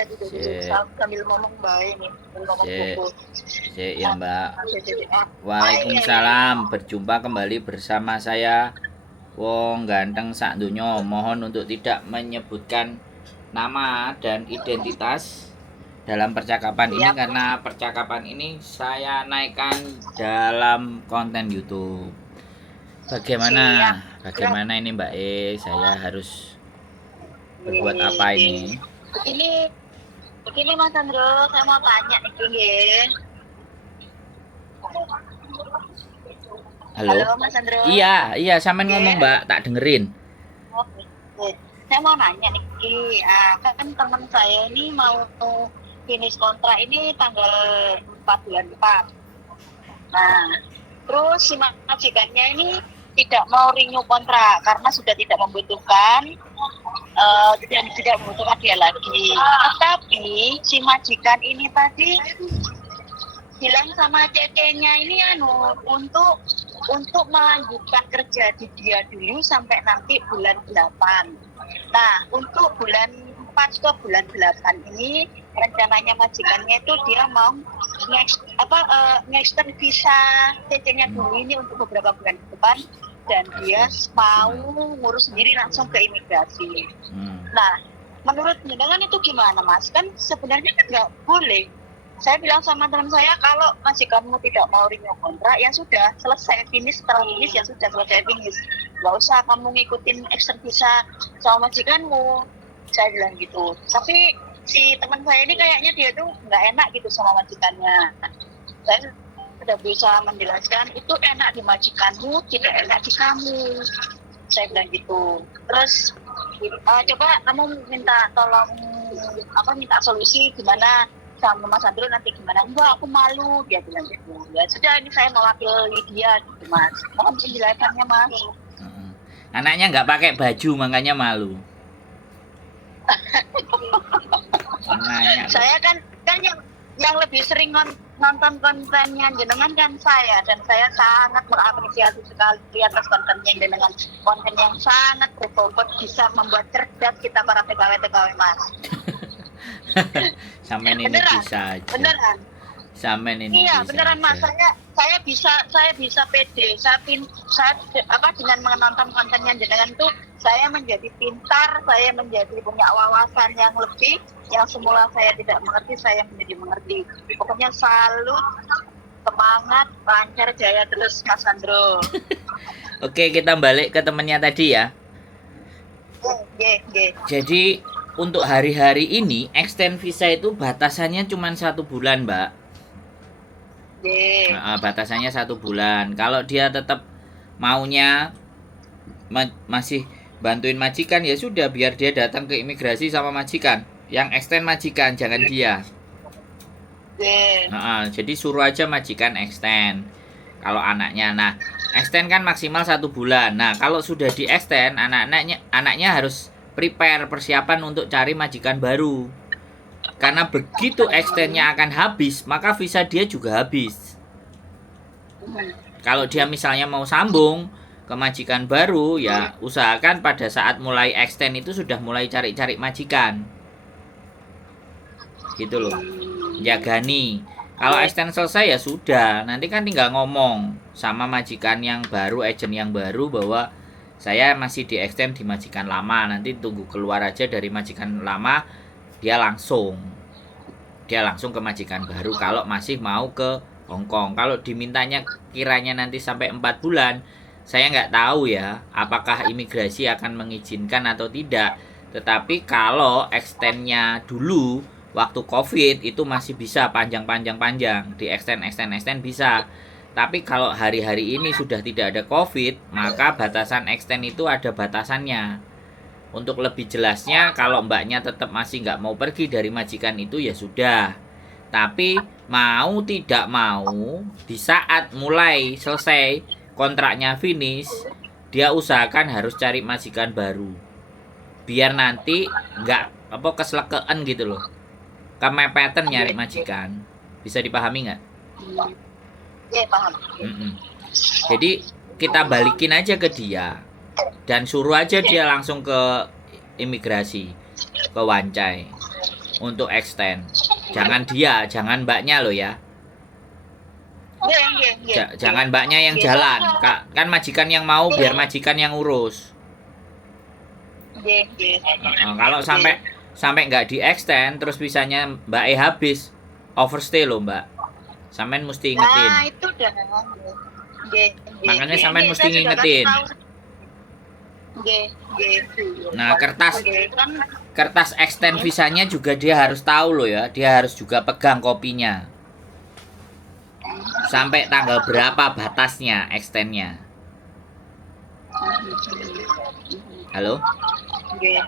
bisa duduk dulu Sik, sambil ngomong baik nih, sambil ngomong sik, buku. sik ya Mbak. Jadi, iya, iya, iya. Waalaikumsalam. Berjumpa kembali bersama saya Wong Ganteng Sak Dunyo. Mohon untuk tidak menyebutkan nama dan identitas dalam percakapan ini Siap. karena percakapan ini saya naikkan dalam konten YouTube. Bagaimana? Siap. Gerak. Bagaimana ini Mbak E? Saya harus berbuat apa ini? Begini, begini Mas Sandro, saya mau tanya nih, nggih. Halo? Halo Mas Sandro. Iya, iya, sampean ngomong Nggih. Mbak, tak dengerin. Oke. Saya mau nanya nih, kan teman saya ini mau finish kontrak ini tanggal 4 bulan 4. Nah, terus si majikannya ini tidak mau renew kontrak karena sudah tidak membutuhkan tidak membutuhkan dia lagi. Tetapi si majikan ini tadi bilang sama cecenya ini untuk melanjutkan kerja di dia dulu sampai nanti bulan 8. Nah, untuk bulan 4 ke bulan 8 ini rencananya majikannya itu dia mau nge-extend visa cecenya dulu ini untuk beberapa bulan ke depan dan dia mau ngurus sendiri langsung ke imigrasi. Nah, menurut jenengan itu gimana Mas? Kan sebenarnya kan nggak boleh. Saya bilang sama teman saya, kalau majikanmu tidak mau renew kontrak, ya sudah, selesai finish, setelah finish ya sudah selesai finish. Nggak usah kamu ngikutin extra visa sama majikanmu. Saya bilang gitu. Tapi si teman saya ini kayaknya dia tuh nggak enak gitu sama majikannya. Saya sudah bisa menjelaskan, itu enak di majikanmu, tidak enak di kamu. Saya bilang gitu. Terus, coba kamu minta tolong, minta solusi gimana sama Mas Andro nanti gimana. Enggak, aku malu, dia bilang gitu. Ya sudah, ini saya mewakili dia gitu Mas. Mohon penjelasannya Mas. Anaknya nggak pakai baju makanya malu. Saya kan yang lebih sering nonton kontennya jenengan kan saya, dan saya sangat mengapresiasi sekali atas kontennya jenengan. Konten yang sangat berbobot, bisa membuat cerdas kita para TKW Mas. Sampean ini beneran, bisa aja. beneran. Sampean ini iya, bisa beneran aja. Mas. Saya bisa pede. Saya dengan menonton kontennya jenengan tuh saya menjadi pintar, saya menjadi punya wawasan yang lebih, yang semula saya tidak mengerti, saya menjadi mengerti. Pokoknya salut, semangat, lancar jaya terus Mas Andro. Oke, kita balik ke temennya tadi ya. Ye. Jadi untuk hari-hari ini extend visa itu batasannya cuma 1 bulan Mbak. Batasannya 1 bulan. Kalau dia tetap maunya masih bantuin majikan, ya sudah, biar dia datang ke imigrasi sama majikan. Yang extend majikan, jangan dia. Jadi suruh aja majikan extend kalau anaknya. Nah, extend kan maksimal 1 bulan. Nah, kalau sudah di extend, anaknya harus prepare, persiapan untuk cari majikan baru. Karena begitu extendnya akan habis, maka visa dia juga habis. Kalau dia misalnya mau sambung ke majikan baru, ya usahakan pada saat mulai extend itu sudah mulai cari-cari majikan. Gitu loh. Jagani. Kalau extend selesai ya sudah, nanti kan tinggal ngomong sama majikan yang baru, agent yang baru, bahwa saya masih di extend di majikan lama. Nanti tunggu keluar aja dari majikan lama, dia langsung ke majikan baru kalau masih mau ke Hongkong. Kalau dimintanya kiranya nanti sampai 4 bulan, saya nggak tahu ya apakah imigrasi akan mengizinkan atau tidak. Tetapi kalau extendnya dulu waktu COVID itu masih bisa panjang, di extend bisa. Tapi kalau hari-hari ini sudah tidak ada COVID, maka batasan extend itu ada batasannya. Untuk lebih jelasnya, kalau mbaknya tetap masih nggak mau pergi dari majikan itu, ya sudah. Tapi mau tidak mau, di saat mulai selesai kontraknya finish, dia usahakan harus cari majikan baru. Biar nanti nggak keselekean gitu loh. Kemepetan nyari majikan. Bisa dipahami nggak? Iya, paham. Jadi kita balikin aja ke dia dan suruh aja dia langsung ke imigrasi, ke Wancai. untuk extend. Jangan dia, jangan mbaknya loh ya. Jangan mbaknya yang jalan. Kan majikan yang mau, biar majikan yang urus. Kalau sampai nggak di extend, terus visanya Mbak E habis, overstay loh Mbak. Sampean mesti ingetin. Nah, itu dah. Makanya sampean mesti ngingetin. Nah, kertas extend visanya juga dia harus tahu loh ya. Dia harus juga pegang kopinya. Sampai tanggal berapa batasnya extendnya. Halo? Nah.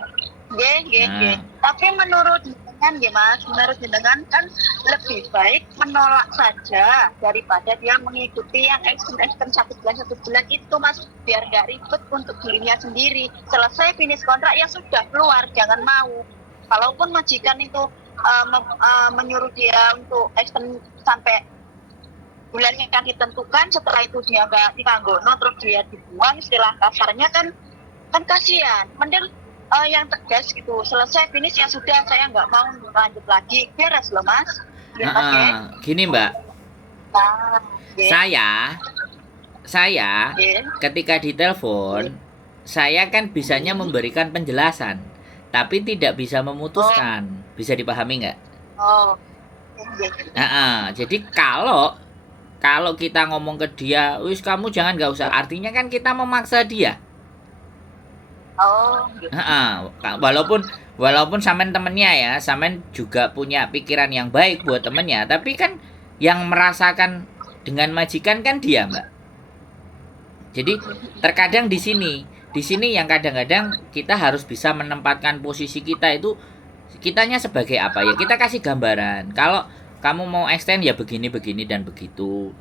Tapi menurut jenengan ya Mas, menurut jenengan kan lebih baik menolak saja daripada dia mengikuti yang extend 1 bulan itu Mas, biar gak ribet untuk dirinya sendiri. Selesai finish kontrak ya sudah keluar, jangan mau. Kalaupun majikan itu menyuruh dia untuk extend sampai bulan yang akan ditentukan, setelah itu dia nggak ditanggono terus dia dibuang, istilah kasarnya kan kasihan. Mending yang tegas gitu, selesai finish ya sudah, saya nggak mau lanjut lagi, beres loh Mas. Gini Mbak, saya ketika ditelepon, saya kan bisanya memberikan penjelasan, tapi tidak bisa memutuskan. Bisa dipahami nggak? Jadi kalau kita ngomong ke dia, wis kamu jangan, nggak usah, artinya kan kita memaksa dia. Walaupun sampean temennya ya, sampean juga punya pikiran yang baik buat temennya, tapi kan yang merasakan dengan majikan kan dia Mbak. Jadi terkadang di sini yang kadang-kadang kita harus bisa menempatkan posisi kita itu, kitanya sebagai apa ya, kita kasih gambaran. Kalau kamu mau extend ya begini dan begitu.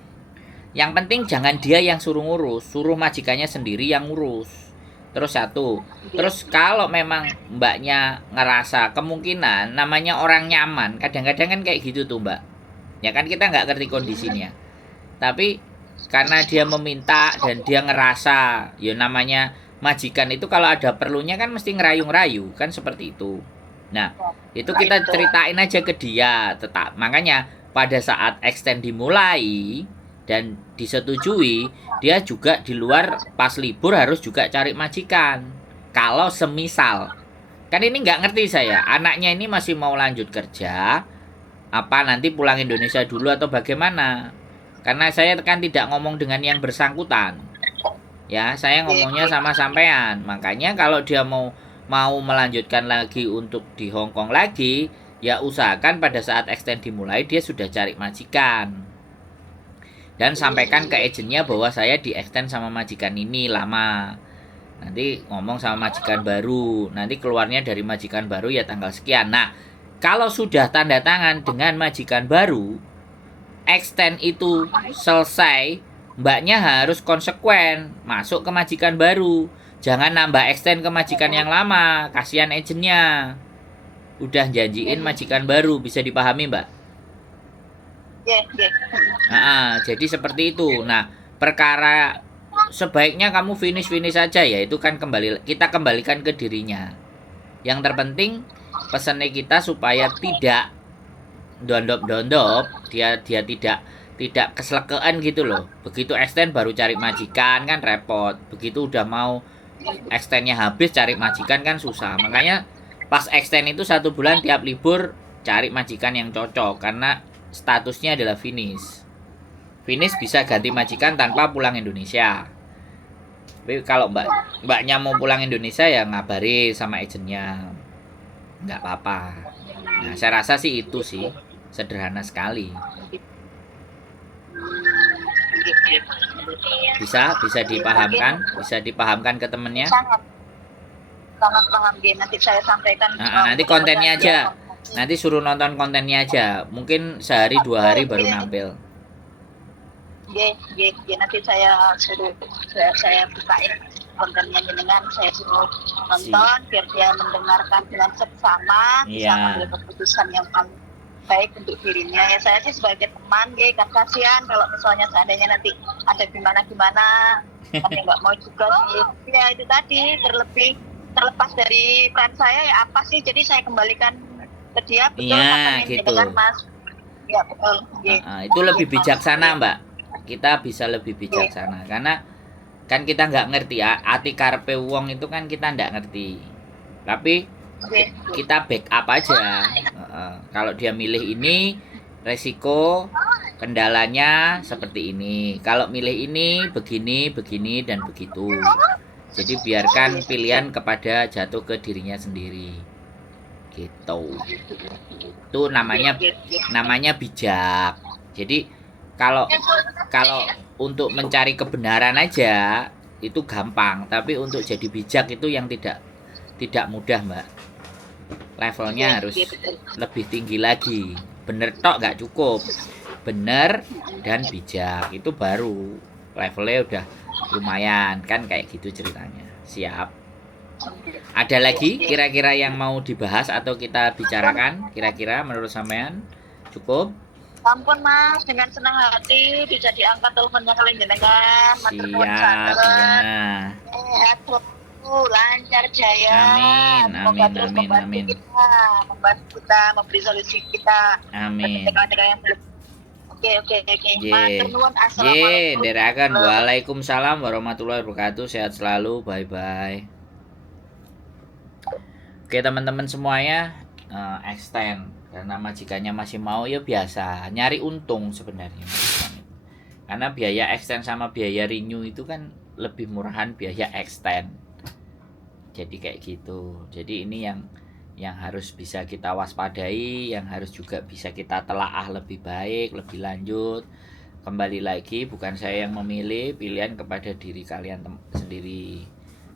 Yang penting jangan dia yang suruh ngurus, suruh majikannya sendiri yang ngurus. Terus terus kalau memang mbaknya ngerasa kemungkinan, namanya orang nyaman, kadang-kadang kan kayak gitu tuh Mbak. Ya kan kita nggak ngerti kondisinya. Tapi karena dia meminta dan dia ngerasa, ya namanya majikan itu kalau ada perlunya kan mesti ngerayu-ngerayu, kan seperti itu. Nah, itu kita ceritain aja ke dia. Makanya pada saat extend dimulai dan disetujui, dia juga di luar pas libur harus juga cari majikan. Kalau semisal, kan ini nggak ngerti saya, anaknya ini masih mau lanjut kerja, apa nanti pulang Indonesia dulu atau bagaimana? Karena saya kan tidak ngomong dengan yang bersangkutan. Ya, saya ngomongnya sama sampean. Makanya kalau dia mau melanjutkan lagi untuk di Hong Kong lagi, ya usahakan pada saat extend dimulai dia sudah cari majikan. Dan sampaikan ke agennya bahwa saya di extend sama majikan ini lama. Nanti ngomong sama majikan baru, nanti keluarnya dari majikan baru ya tanggal sekian. Nah, kalau sudah tanda tangan dengan majikan baru, extend itu selesai, mbaknya harus konsekuen masuk ke majikan baru. Jangan nambah extend ke majikan yang lama, kasihan agennya. Udah janjiin majikan baru, bisa dipahami Mbak? Jadi seperti itu. Nah, perkara sebaiknya kamu finish saja ya, itu kan kita kembalikan ke dirinya. Yang terpenting pesannya kita supaya tidak dondop, dia tidak keselekean gitu loh. Begitu extend baru cari majikan kan repot. Begitu udah mau extendnya habis cari majikan kan susah. Makanya pas extend itu 1 bulan tiap libur cari majikan yang cocok, karena statusnya adalah finish bisa ganti majikan tanpa pulang Indonesia. Tapi kalau mbaknya mau pulang Indonesia ya ngabari sama agennya, nggak apa-apa. Nah, saya rasa sih itu sih sederhana sekali. Bisa dipahamkan ke temennya. Sangat paham dia, nanti saya sampaikan. Nanti kontennya aja, nanti suruh nonton kontennya aja, mungkin sehari 2 hari baru nampil. Nanti saya suruh, saya bukain kontennya dengan saya suruh nonton biar dia mendengarkan dengan seksama, bisa mengambil keputusan yang paling baik untuk dirinya. Ya saya sih sebagai teman, kan kasihan kalau misalnya seandainya nanti ada gimana, tapi nggak mau juga sih. Ya itu tadi terlepas dari peran saya ya apa sih, jadi saya kembalikan Sedia betul Iya, kata gitu. dengan Mas. Ya betul. Iya. Itu lebih bijaksana, Mbak. Kita bisa lebih bijaksana karena kan kita nggak ngerti ya, arti karepe wong itu kan kita nggak ngerti. Tapi Iya. kita backup aja. Kalau dia milih ini, resiko kendalanya seperti ini. Kalau milih ini, begini, begini, dan begitu. Jadi biarkan pilihan kepada jatuh ke dirinya sendiri. Gitu. Itu namanya bijak. Jadi kalau kalau untuk mencari kebenaran aja itu gampang, tapi untuk jadi bijak itu yang tidak mudah, Mbak. Levelnya harus lebih tinggi lagi. Bener tok nggak cukup. Bener dan bijak itu baru levelnya udah lumayan kan, kayak gitu ceritanya. Siap. Ada lagi kira-kira yang mau dibahas atau kita bicarakan? Kira-kira menurut sampean cukup? Ampun Mas, dengan senang hati bisa diangkat teleponnya kalian jenengan. Matur nuwun Siap, sanget. ya. Lancar jaya. Amin, Semoga amin, terus amin, amin. membantu kita, memberi solusi kita. Amin. Yang belum. Oke. Ye. Matur nuwun. Ye, Assalamualaikum. nderakan. Waalaikumsalam warahmatullahi wabarakatuh. Sehat selalu. Bye bye. Oke teman-teman semuanya, extend karena majikannya masih mau ya biasa, nyari untung sebenarnya. Karena biaya extend sama biaya renew itu kan lebih murahan biaya extend. Jadi kayak gitu. Jadi ini yang harus bisa kita waspadai, yang harus juga bisa kita telaah lebih baik, lebih lanjut. Kembali lagi, bukan saya yang memilih, pilihan kepada diri kalian sendiri.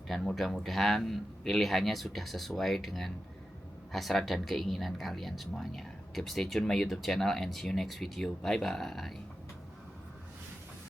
Dan mudah-mudahan pilihannya sudah sesuai dengan hasrat dan keinginan kalian semuanya. Keep stay tune my YouTube channel and see you next video. Bye bye.